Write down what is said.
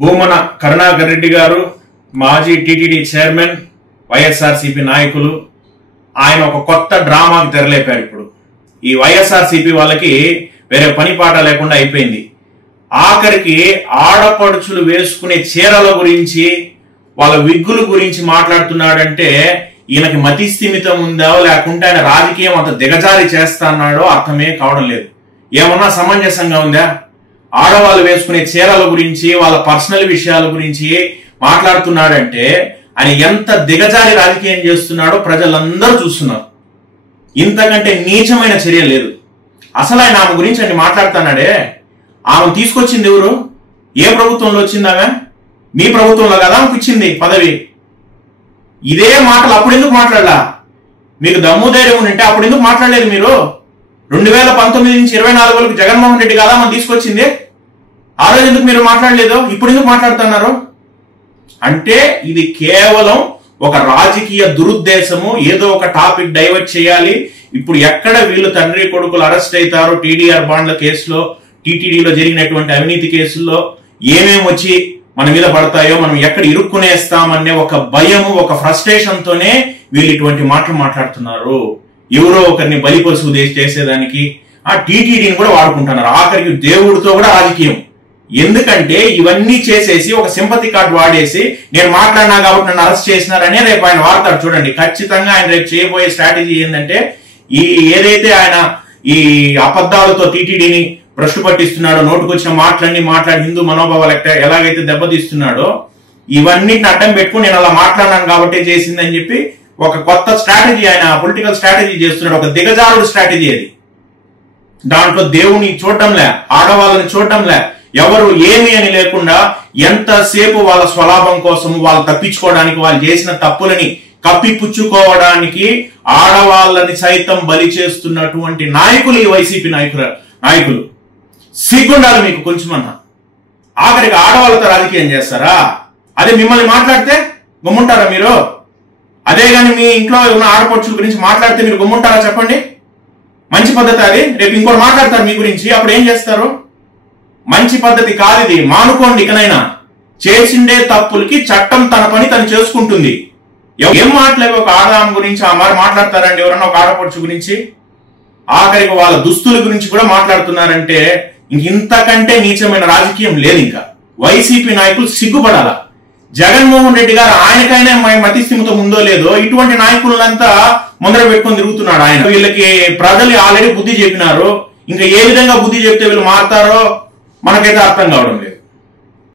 భూమన కరుణాకర్ రెడ్డి గారు మాజీ TTD chairman YSRCP నాయకులు ఆయన ఒక కొత్త డ్రామాకి తెరలేపారు. ఇప్పుడు ఈ వైఎస్ఆర్సీపీ వాళ్ళకి వేరే పని పాట లేకుండా అయిపోయింది. ఆఖరికి ఆడపడుచులు వేసుకునే చీరల గురించి వాళ్ళ విగ్గుల గురించి మాట్లాడుతున్నాడంటే ఈయనకి మతి స్థిమితం ఉందా లేకుంటే ఆయన రాజకీయం అంత దిగజారి చేస్తా అన్నాడో అర్థమే కావడం లేదు. ఏమన్నా సమంజసంగా ఉందా? ఆడవాళ్ళు వేసుకునే చీరల గురించి వాళ్ళ పర్సనల్ విషయాల గురించి మాట్లాడుతున్నాడంటే ఆయన ఎంత దిగజారి రాజకీయం చేస్తున్నాడో ప్రజలందరూ చూస్తున్నారు. ఇంతకంటే నీచమైన చర్య లేదు. అసలు ఆయన ఆమె గురించి ఆయన మాట్లాడుతున్నాడే, ఆమె తీసుకొచ్చింది ఎవరు? ఏ ప్రభుత్వంలో వచ్చింది ఆమె? మీ ప్రభుత్వంలో కదా ఆమెకు ఇచ్చింది పదవి. ఇదే మాటలు అప్పుడు ఎందుకు మాట్లాడలా? మీకు దమ్ము ధైర్యం ఉంటే అప్పుడు ఎందుకు మాట్లాడలేదు మీరు? 2019 నుంచి 24 వరకు జగన్మోహన్ రెడ్డి కదా మనం తీసుకొచ్చింది. ఆ రోజు ఎందుకు మీరు మాట్లాడలేదు? ఇప్పుడు ఎందుకు మాట్లాడుతున్నారు? అంటే ఇది కేవలం ఒక రాజకీయ దురుద్దేశము. ఏదో ఒక టాపిక్ డైవర్ట్ చేయాలి. ఇప్పుడు ఎక్కడ వీళ్ళు తండ్రి కొడుకులు అరెస్ట్ అవుతారో టీడీఆర్ బాండ్ల కేసులో, టీటీడీలో జరిగినటువంటి అవినీతి కేసుల్లో ఏమేమి వచ్చి మన మీద పడతాయో, మనం ఎక్కడ ఇరుక్కునేస్తామనే ఒక భయము, ఒక ఫ్రస్ట్రేషన్ తోనే వీళ్ళు ఇటువంటి మాటలు మాట్లాడుతున్నారు. ఎవరో ఒకరిని బలిపశువు చేసేదానికి ఆ టీటీడీని కూడా వాడుకుంటున్నారు. ఆఖరికి దేవుడితో కూడా రాజకీయం. ఎందుకంటే ఇవన్నీ చేసేసి ఒక సింపతి కార్డు వాడేసి నేను మాట్లాడినా కాబట్టి నన్ను అరెస్ట్ చేసినారనే రేపు ఆయన వాడతాడు. చూడండి, ఖచ్చితంగా ఆయన రేపు చేయబోయే స్ట్రాటజీ ఏంటంటే ఏదైతే ఆయన ఈ అబద్ధాలతో టీటీడీని భ్రష్టు పట్టిస్తున్నాడో, నోటుకొచ్చిన మాటలన్నీ మాట్లాడి హిందూ మనోభావాలు ఎలాగైతే దెబ్బతీస్తున్నాడో, ఇవన్నిటిని అడ్డం పెట్టుకుని నేను అలా మాట్లాడినాను కాబట్టి చేసిందని చెప్పి ఒక కొత్త స్ట్రాటజీ, ఆయన పొలిటికల్ స్ట్రాటజీ చేస్తున్నాడు. ఒక దిగజారుడు స్ట్రాటజీ అది. దాంట్లో దేవుని చూడటంలే, ఆడవాళ్ళని చూడటంలే, ఎవరు ఏమి అని లేకుండా ఎంతసేపు వాళ్ళ స్వలాభం కోసం, వాళ్ళు తప్పించుకోవడానికి, వాళ్ళు చేసిన తప్పులని కప్పిపుచ్చుకోవడానికి ఆడవాళ్ళని సైతం బలి చేస్తున్నటువంటి నాయకులు ఈ వైసీపీ నాయకులు. సిగ్గుండాలి మీకు కొంచెమన్నా. ఆఖరికి ఆడవాళ్ళతో రాజకీయం చేస్తారా? అదే మిమ్మల్ని మాట్లాడితే గమ్ముంటారా మీరు? అదే కానీ మీ ఇంట్లో ఉన్న ఆడపడుచుల గురించి మాట్లాడితే మీరు గమ్ముంటారా? చెప్పండి. మంచి పద్ధతి అది? రేపు ఇంకోటి మాట్లాడతారు మీ గురించి, అప్పుడు ఏం చేస్తారు? మంచి పద్ధతి కాదు ఇది. మానుకోండి. ఇకనైనా చేసిండే తప్పులకి చట్టం తన పని తను చేసుకుంటుంది. ఏం మాట్లాడే ఒక ఆడదాం గురించి ఆ మరి మాట్లాడతారండి ఎవరన్నా ఒక ఆడపడుచు గురించి? ఆఖరికి వాళ్ళ దుస్తుల గురించి కూడా మాట్లాడుతున్నారంటే ఇంతకంటే నీచమైన రాజకీయం లేదు. ఇంకా వైసీపీ నాయకులు సిగ్గుపడాల. జగన్మోహన్ రెడ్డి గారు ఆయనకైనా మతి స్థిమితం ఉందో లేదో ఇటువంటి నాయకులంతా ముందర పెట్టుకొని తిరుగుతున్నాడు ఆయన. వీళ్ళకి ప్రజలు ఆల్రెడీ బుద్ధి చెప్పినారు. ఇంకా ఏ విధంగా బుద్ధి చెప్తే వీళ్ళు మారుతారో మనకైతే అర్థం కావడం లేదు.